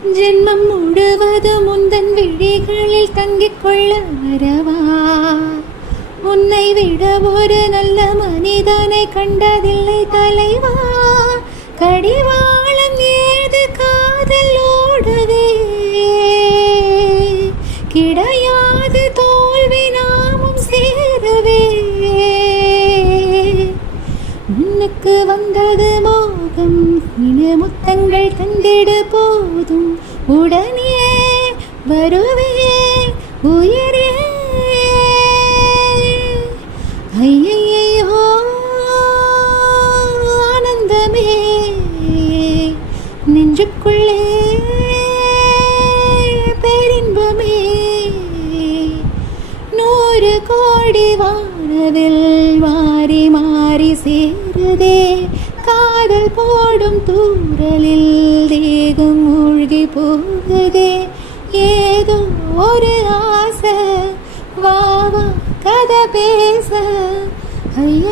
ஜென்மம் முழுவதும் முந்தன் விழிகளில் தங்கிக் கொள்ள வரவா? உன்னை விட ஒரு நல்ல மனிதனை கண்டதில்லை தலைவா. கடிவாளம் ஏது காதல் ஓடுதே, கிடையாது தோல்வி நாமும் சேருவே. முன்னுக்கு வந்தது மோகம், இன முத்தங்கள் தந்திடு போதும், உடனே வருவே உயிரே. ஐயையோ ஆனந்தமே நெஞ்சுக்குள்ளே பேரின்பமே. 100 கோடி வானவில் மாறி மாறி சேருதே, காதல் போடும் தூரலில் தேகம் மூழ்கி போகுதே. ஏதோ ஒரு ஆசை, வா வா கதை பேச. ஐய